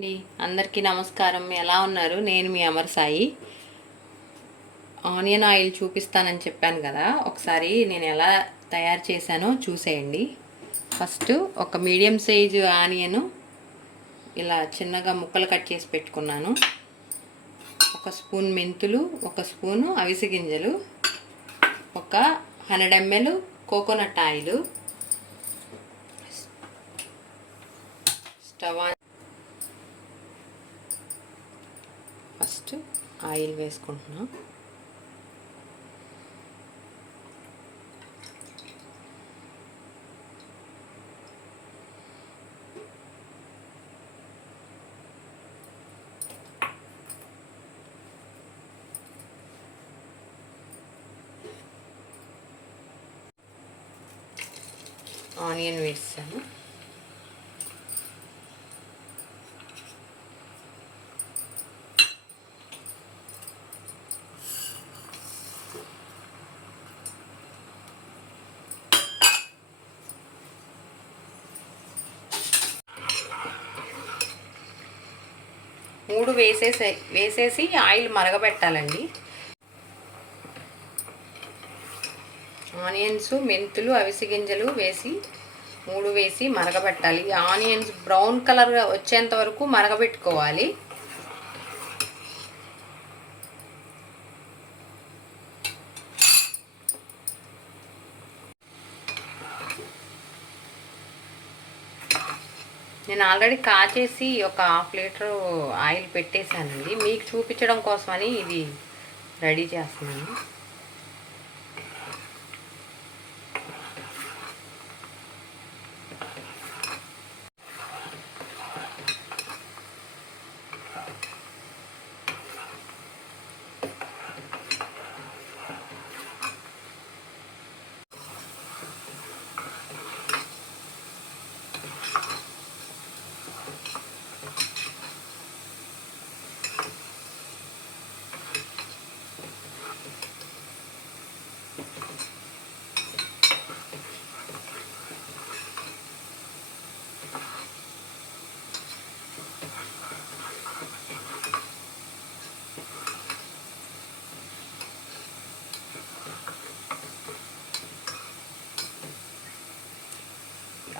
అండి. అందరికీ నమస్కారం. ఎలా ఉన్నారు? నేను మీ అమర్ సాయి. ఆనియన్ ఆయిల్ చూపిస్తానని చెప్పాను కదా. ఒకసారి నేను ఎలా తయారు చేశానో చూసేయండి. ఫస్ట్ ఒక మీడియం సైజు ఆనియన్ ఇలా చిన్నగా ముక్కలు కట్ చేసి పెట్టుకున్నాను. ఒక స్పూన్ మెంతులు ఒక స్పూను అవిసె గింజలు ఒక hundred ML coconut oil stove first oil వేసుకుంటున్నాం. ఆనియన్ వేస్తాను మూడు వేసేసే వేసేసి ఆయిల్ మరగబెట్టాలండి. ఆనియన్స్ మెంతులు అవిసి గింజలు వేసి మూడు వేసి మరగబెట్టాలి. ఆనియన్స్ బ్రౌన్ కలర్ వచ్చేంత వరకు మరగబెట్టుకోవాలి. నేను ఆల్రెడీ కాచేసి ఒక హాఫ్ లీటర్ ఆయిల్ పెట్టేశానండి. మీకు చూపించడం కోసమని ఇది రెడీ చేస్తున్నాను.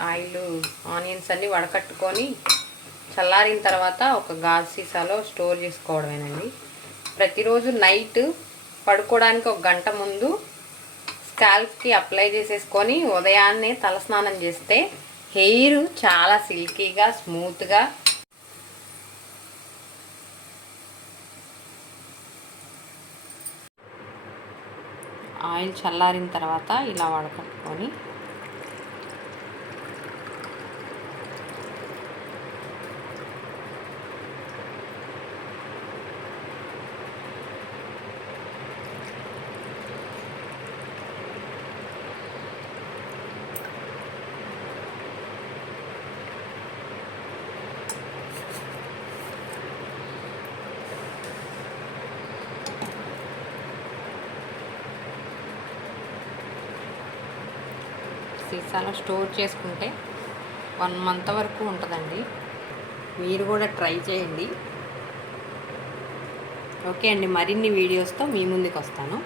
ఆయిల్ ఆనియన్స్ అన్నీ వడకట్టుకొని చల్లారిన తర్వాత ఒక గాజు సీసాలో స్టోర్ చేసుకోవడమేనండి. ప్రతిరోజు నైట్ పడుకోవడానికి ఒక గంట ముందు స్కాల్ప్కి అప్లై చేసేసుకొని ఉదయాన్నే తలస్నానం చేస్తే హెయిర్ చాలా సిల్కీగా స్మూత్గా ఆయిల్ చల్లారిన తర్వాత ఇలా వడకట్టుకొని సీసాలో స్టోర్ చేసుకుంటే వన్ మంత్ వరకు ఉంటుందండి. మీరు కూడా ట్రై చేయండి. ఓకే అండి మరిన్ని వీడియోస్తో మీ ముందుకు వస్తాను